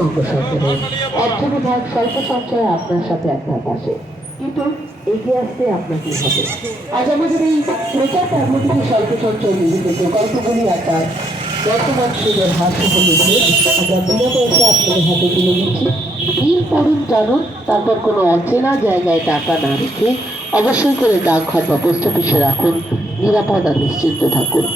পশ্চিমবঙ্গ সরকারের অর্থ বিভাগ স্বল্প সঞ্চয় আপনার সাথে একবার পাশে, কিন্তু এগিয়ে আসতে আপনাকে হবে। আজ আমাদের এই প্রচার কর্মসূচি স্বল্প সঞ্চয় নির্মিত প্রকল্পগুলি আপনার বর্তমান সুদের হার সহ লিখে আমরা বিনা পয়সা আপনাদের হাতে তুলে দিচ্ছি। বিল পড়ুন, জানুন, তারপর কোনো অচেনা জায়গায় টাকা না রেখে অবশ্যই করে ডাকঘর বা পোস্ট অফিসে রাখুন। নিরাপদ আর নিশ্চিন্ত থাকুন।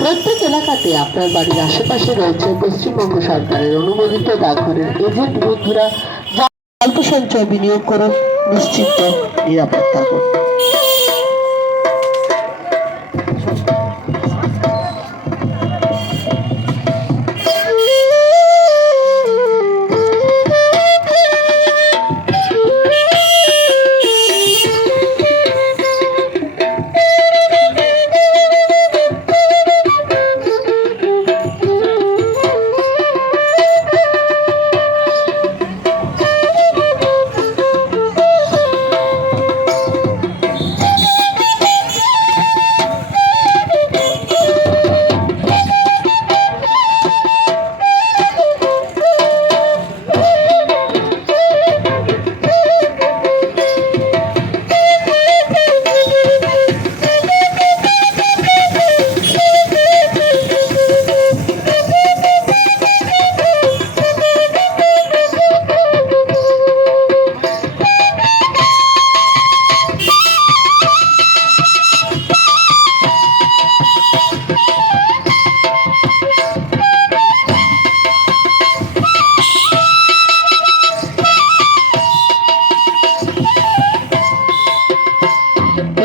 প্রত্যেক এলাকাতে আপনার বাড়ির আশেপাশে রয়েছে পশ্চিমবঙ্গ সরকারের অনুমোদিত ডাকঘরের এজেন্ট বন্ধুরা, যা অল্প সঞ্চয় বিনিয়োগ করুন, নিশ্চিন্ত নিরাপদ থাকুন।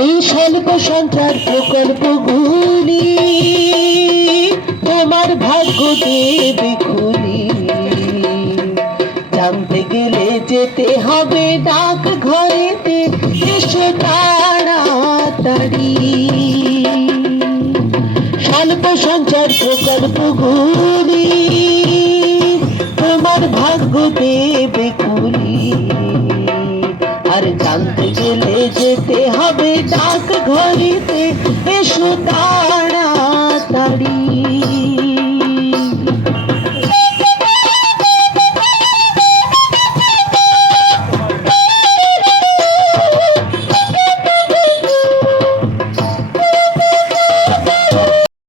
এই স্বল্প সঞ্চয় প্রকল্পগুলি তোমার ভাগ্য দেবে খুলি। জানতে গেলে যেতে হবে ডাক ঘরেতে, এসো তাড়াতাড়ি। স্বল্প সঞ্চয় প্রকল্পগুলি তোমার ভাগ্য দেবে খুলি। আর জানতে গেলে যেতে হবে ডাক ঘরেতে, এসো তাড়াতাড়ি।